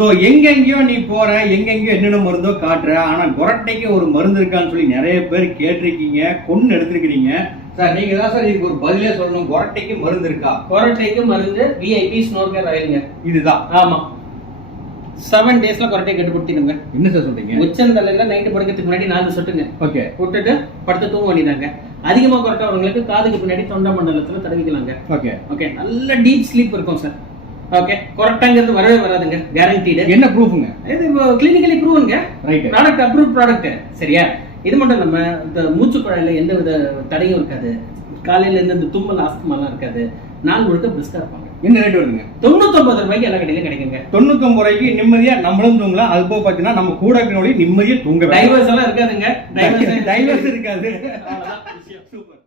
So எங்கெங்கயோ நீ போற, எங்கெங்கயோ என்னென்ன மருந்தோ காட்டுற, ஆனா கொரட்டைக்கு ஒரு மருந்து இருக்கான்னு சொல்லி நிறைய பேர் கேட்டிருக்கீங்க, கொண்டு எடுத்துருக்கீங்க. சார் நீங்க தான் சார் இதுக்கு ஒரு பதிலே சொல்லணும். கொரட்டைக்கு மருந்து இருக்கா? கொரட்டைக்கு மருந்து விஐபி ஸ்னோர் கேர் ஆயிலுங்க. இதுதான். ஆமா, 7 daysல கொரட்டை கட்டுப்படுத்திடுங்க. என்ன சார் சொல்றீங்க? உச்சந்தலையில நைட்டு படுக்கிறதுக்கு முன்னாடி 4 சொட்டுங்க. ஓகே. விட்டுட்டு படுத்து தூங்க வேண்டியதாங்க. அதிகமா கொரட்டை வரவங்களுக்கு காதுக்கு பின்னாடி தொண்டை மண்டலத்துல தடவிக்கலாங்க. ஓகே ஓகே, நல்ல டீப் ஸ்லீப் இருக்கும் சார். ஓகே, கொரட்டைங்கிறது வரவே வராதுங்க, கேரண்டீடு. என்ன ப்ரூஃப்ங்க? இது கிளினிக்கலி ப்ரூவ்ங்க. ரைட். Product approve product. சரியா? இது மட்டும் இல்லாம இந்த மூச்சு குழாயில எந்த வித தடையும் இருக்காது. காலையில இருந்து இந்த தும்மல் ஆஸ்துமாலாம் இருக்காது. நாள் முழுக்க பிரிஸ்கா இருப்பாங்க. என்ன ரேட் வருதுங்க? 99 ரூபாய்க்கு எல்லா கடையிலும் கிடைக்குங்க. 99 ரூபாய்க்கு நிம்மதியா நம்மளும் தூங்கலாம். அது போக பாத்தீங்கன்னா நம்ம கூட இருக்கிறவங்க நிம்மதியா தூங்க. டைவர்ஸ் எல்லாம் இருக்காதுங்க. டைவர்ஸ் இருக்காது. சூப்பர்.